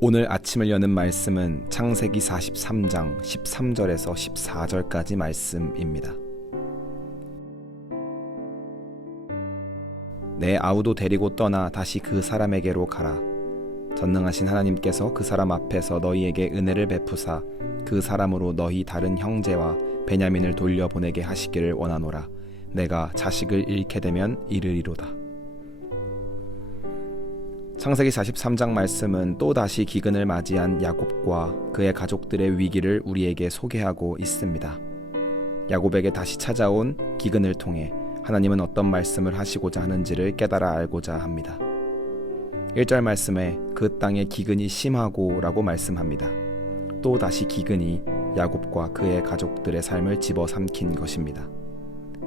오늘 아침을 여는 말씀은 창세기 43장 13절에서 14절까지 말씀입니다. 내 아우도 데리고 떠나 다시 그 사람에게로 가라. 전능하신 하나님께서 그 사람 앞에서 너희에게 은혜를 베푸사 그 사람으로 너희 다른 형제와 베냐민을 돌려보내게 하시기를 원하노라. 내가 자식을 잃게 되면 이르리로다. 창세기 43장 말씀은 또다시 기근을 맞이한 야곱과 그의 가족들의 위기를 우리에게 소개하고 있습니다. 야곱에게 다시 찾아온 기근을 통해 하나님은 어떤 말씀을 하시고자 하는지를 깨달아 알고자 합니다. 1절 말씀에 그 땅에 기근이 심하고 라고 말씀합니다. 또다시 기근이 야곱과 그의 가족들의 삶을 집어삼킨 것입니다.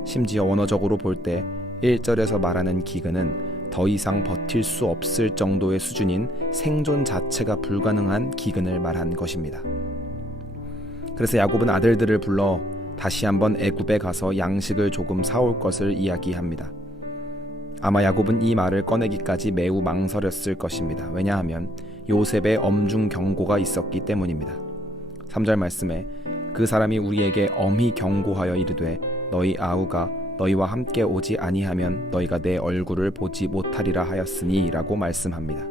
심지어 원어적으로 볼 때 1절에서 말하는 기근은 더 이상 버틸 수 없을 정도의 수준인 생존 자체가 불가능한 기근을 말한 것입니다. 그래서 야곱은 아들들을 불러 다시 한번 애굽에 가서 양식을 조금 사올 것을 이야기합니다. 아마 야곱은 이 말을 꺼내기까지 매우 망설였을 것입니다. 왜냐하면 요셉의 엄중 경고가 있었기 때문입니다. 3절 말씀에 그 사람이 우리에게 엄히 경고하여 이르되 너희 아우가 너희와 함께 오지 아니하면 너희가 내 얼굴을 보지 못하리라 하였으니 라고 말씀합니다.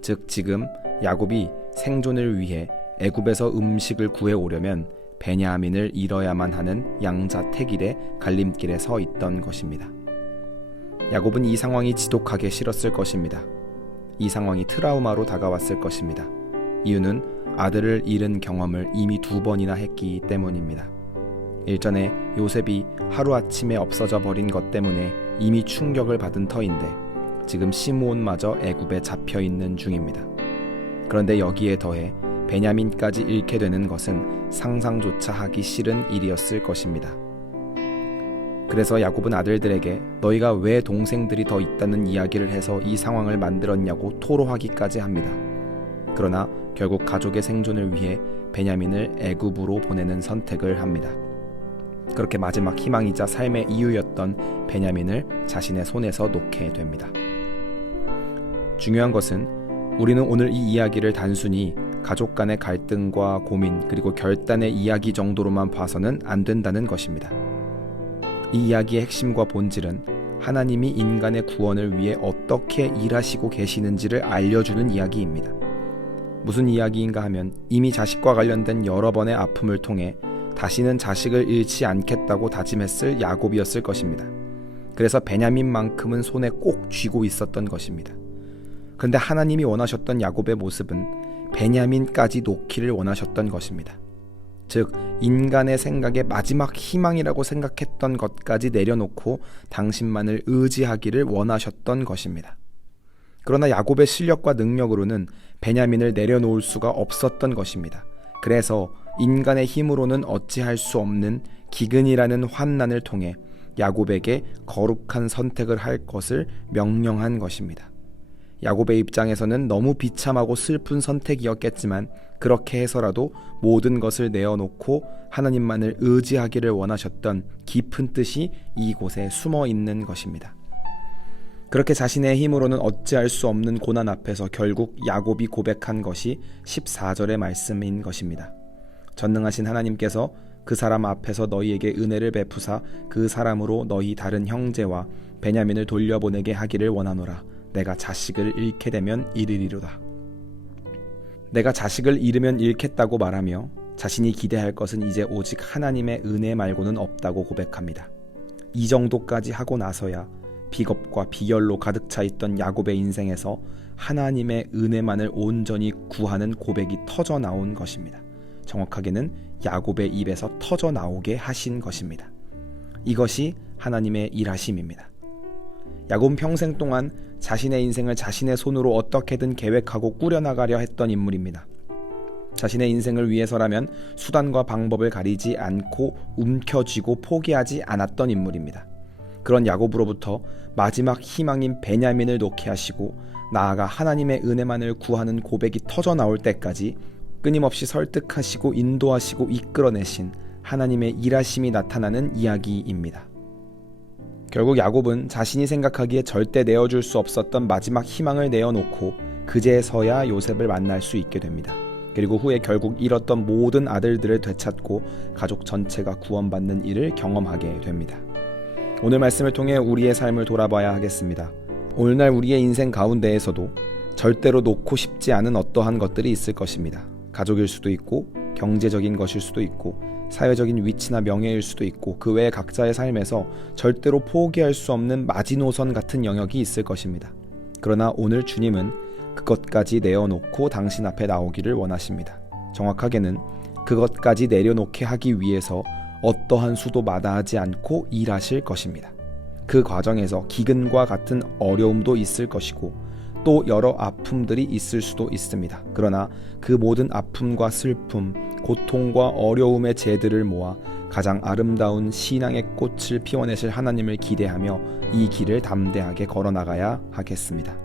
즉 지금 야곱이 생존을 위해 애굽에서 음식을 구해오려면 베냐민을 잃어야만 하는 양자택일의 갈림길에 서 있던 것입니다. 야곱은 이 상황이 지독하게 싫었을 것입니다. 이 상황이 트라우마로 다가왔을 것입니다. 이유는 아들을 잃은 경험을 이미 2번이나 했기 때문입니다. 일전에 요셉이 하루아침에 없어져 버린 것 때문에 이미 충격을 받은 터인데 지금 시므온마저 애굽에 잡혀있는 중입니다. 그런데 여기에 더해 베냐민까지 잃게 되는 것은 상상조차 하기 싫은 일이었을 것입니다. 그래서 야곱은 아들들에게 너희가 왜 동생들이 더 있다는 이야기를 해서 이 상황을 만들었냐고 토로하기까지 합니다. 그러나 결국 가족의 생존을 위해 베냐민을 애굽으로 보내는 선택을 합니다. 그렇게 마지막 희망이자 삶의 이유였던 베냐민을 자신의 손에서 놓게 됩니다. 중요한 것은 우리는 오늘 이 이야기를 단순히 가족 간의 갈등과 고민 그리고 결단의 이야기 정도로만 봐서는 안 된다는 것입니다. 이 이야기의 핵심과 본질은 하나님이 인간의 구원을 위해 어떻게 일하시고 계시는지를 알려주는 이야기입니다. 무슨 이야기인가 하면 이미 자식과 관련된 여러 번의 아픔을 통해 다시는 자식을 잃지 않겠다고 다짐했을 야곱이었을 것입니다. 그래서 베냐민만큼은 손에 꼭 쥐고 있었던 것입니다. 그런데 하나님이 원하셨던 야곱의 모습은 베냐민까지 놓기를 원하셨던 것입니다. 즉 인간의 생각에 마지막 희망이라고 생각했던 것까지 내려놓고 당신만을 의지하기를 원하셨던 것입니다. 그러나 야곱의 실력과 능력으로는 베냐민을 내려놓을 수가 없었던 것입니다. 그래서 인간의 힘으로는 어찌할 수 없는 기근이라는 환난을 통해 야곱에게 거룩한 선택을 할 것을 명령한 것입니다. 야곱의 입장에서는 너무 비참하고 슬픈 선택이었겠지만 그렇게 해서라도 모든 것을 내어놓고 하나님만을 의지하기를 원하셨던 깊은 뜻이 이곳에 숨어 있는 것입니다. 그렇게 자신의 힘으로는 어찌할 수 없는 고난 앞에서 결국 야곱이 고백한 것이 14절의 말씀인 것입니다. 전능하신 하나님께서 그 사람 앞에서 너희에게 은혜를 베푸사 그 사람으로 너희 다른 형제와 베냐민을 돌려보내게 하기를 원하노라. 내가 자식을 잃게 되면 이르리로다. 내가 자식을 잃으면 잃겠다고 말하며 자신이 기대할 것은 이제 오직 하나님의 은혜 말고는 없다고 고백합니다. 이 정도까지 하고 나서야 비겁과 비열로 가득 차 있던 야곱의 인생에서 하나님의 은혜만을 온전히 구하는 고백이 터져 나온 것입니다. 정확하게는 야곱의 입에서 터져 나오게 하신 것입니다. 이것이 하나님의 일하심입니다. 야곱은 평생 동안 자신의 인생을 자신의 손으로 어떻게든 계획하고 꾸려나가려 했던 인물입니다. 자신의 인생을 위해서라면 수단과 방법을 가리지 않고 움켜쥐고 포기하지 않았던 인물입니다. 그런 야곱으로부터 마지막 희망인 베냐민을 놓게 하시고 나아가 하나님의 은혜만을 구하는 고백이 터져 나올 때까지 끊임없이 설득하시고 인도하시고 이끌어내신 하나님의 일하심이 나타나는 이야기입니다. 결국 야곱은 자신이 생각하기에 절대 내어줄 수 없었던 마지막 희망을 내어놓고 그제서야 요셉을 만날 수 있게 됩니다. 그리고 후에 결국 잃었던 모든 아들들을 되찾고 가족 전체가 구원받는 일을 경험하게 됩니다. 오늘 말씀을 통해 우리의 삶을 돌아봐야 하겠습니다. 오늘날 우리의 인생 가운데에서도 절대로 놓고 싶지 않은 어떠한 것들이 있을 것입니다. 가족일 수도 있고 경제적인 것일 수도 있고 사회적인 위치나 명예일 수도 있고 그 외에 각자의 삶에서 절대로 포기할 수 없는 마지노선 같은 영역이 있을 것입니다. 그러나 오늘 주님은 그것까지 내어놓고 당신 앞에 나오기를 원하십니다. 정확하게는 그것까지 내려놓게 하기 위해서 어떠한 수도 마다하지 않고 일하실 것입니다. 그 과정에서 기근과 같은 어려움도 있을 것이고 또 여러 아픔들이 있을 수도 있습니다. 그러나 그 모든 아픔과 슬픔, 고통과 어려움의 재들을 모아 가장 아름다운 신앙의 꽃을 피워내실 하나님을 기대하며 이 길을 담대하게 걸어나가야 하겠습니다.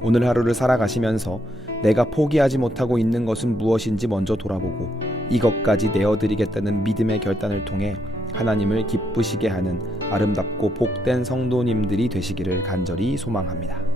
오늘 하루를 살아가시면서 내가 포기하지 못하고 있는 것은 무엇인지 먼저 돌아보고 이것까지 내어드리겠다는 믿음의 결단을 통해 하나님을 기쁘시게 하는 아름답고 복된 성도님들이 되시기를 간절히 소망합니다.